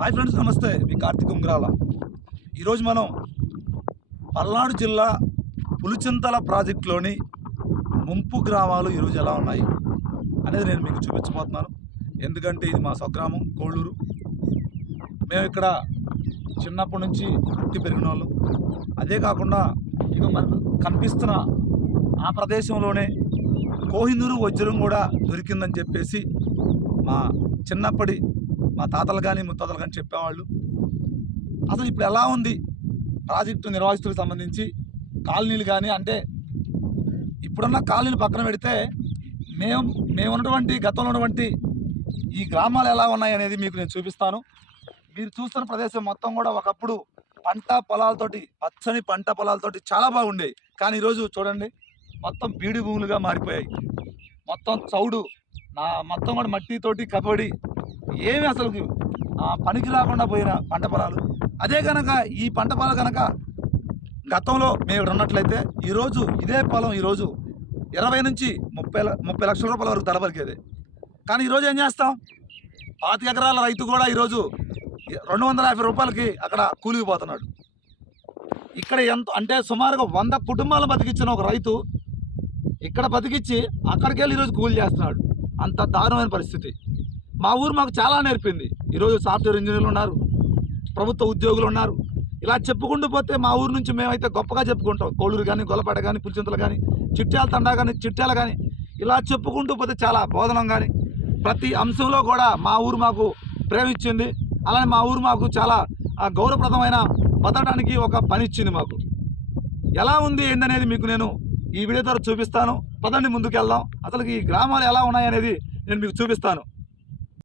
Hi friends, నమస్తే. మీ కార్తీక్ ఉంగ్రాల. ఈరోజు మనం పల్నాడు జిల్లా పులిచింతల ప్రాజెక్టులోని ముంపు గ్రామాలు ఈరోజు ఎలా ఉన్నాయి అనేది నేను మీకు చూపించబోతున్నాను. ఎందుకంటే ఇది మా స్వగ్రామం కోళ్ళూరు. మేము ఇక్కడ చిన్నప్పటి నుంచి పుట్టి పెరిగిన వాళ్ళం. అదే కాకుండా ఇక మనకు కనిపిస్తున్న ఆ ప్రదేశంలోనే కోహినూరు వజ్రం కూడా దొరికిందని చెప్పేసి మా తాతలు కానీ ముత్తాతలు కానీ చెప్పేవాళ్ళు. అసలు ఇప్పుడు ఎలా ఉంది ప్రాజెక్టు నిర్వాసితులకు సంబంధించి కాలనీలు కానీ, అంటే ఇప్పుడున్న కాలనీలు పక్కన పెడితే మేము ఉన్నటువంటి గతంలో ఉన్నటువంటి ఈ గ్రామాలు ఎలా ఉన్నాయి అనేది మీకు నేను చూపిస్తాను. మీరు చూస్తున్న ప్రదేశం మొత్తం కూడా ఒకప్పుడు పంట పొలాలతోటి, పచ్చని పంట పొలాలతోటి చాలా బాగుండేవి. కానీ ఈరోజు చూడండి, మొత్తం బీడి భూములుగా మారిపోయాయి. మొత్తం చౌడు మొత్తం కూడా మట్టితోటి కబడి, ఏమి అసలు పనికి రాకుండా పోయిన పంట పొలాలు. అదే కనుక ఈ పంట పొలాలు కనుక గతంలో మేము ఇక్కడ ఉన్నట్లయితే ఈరోజు ఇదే పొలం ఈరోజు 20 నుంచి 30 లక్షల రూపాయల వరకు ధర పలికేది. కానీ ఈరోజు ఏం చేస్తాం, 25 ఎకరాల రైతు కూడా ఈరోజు 250 రూపాయలకి అక్కడ కూలికి పోతున్నాడు. ఇక్కడ ఎంత అంటే సుమారుగా 100 కుటుంబాలను బతికించిన ఒక రైతు ఇక్కడ బతికించి అక్కడికి వెళ్ళి ఈరోజు కూలి చేస్తున్నాడు. అంత దారుణమైన పరిస్థితి. మా ఊరు మాకు చాలా నేర్పింది. ఈరోజు సాఫ్ట్వేర్ ఇంజనీర్లు ఉన్నారు, ప్రభుత్వ ఉద్యోగులు ఉన్నారు. ఇలా చెప్పుకుంటూ పోతే మా ఊరు నుంచి మేమైతే గొప్పగా చెప్పుకుంటాం. కోళ్ళూరు కానీ, గొల్లపేట కానీ, పులిచింతలు కానీ, చిట్యాల తండా కానీ, చిట్యాల కానీ, ఇలా చెప్పుకుంటూ పోతే చాలా బోధనం కానీ ప్రతి అంశంలో కూడా మా ఊరు మాకు ప్రేమించింది. అలానే మా ఊరు మాకు చాలా గౌరవప్రదమైన బతకడానికి ఒక పని ఇచ్చింది మాకు. ఎలా ఉంది ఏందనేది మీకు నేను ఈ వీడియో ద్వారా చూపిస్తాను. పదండి ముందుకు వెళ్దాం. అసలు ఈ గ్రామాలు ఎలా ఉన్నాయనేది నేను మీకు చూపిస్తాను.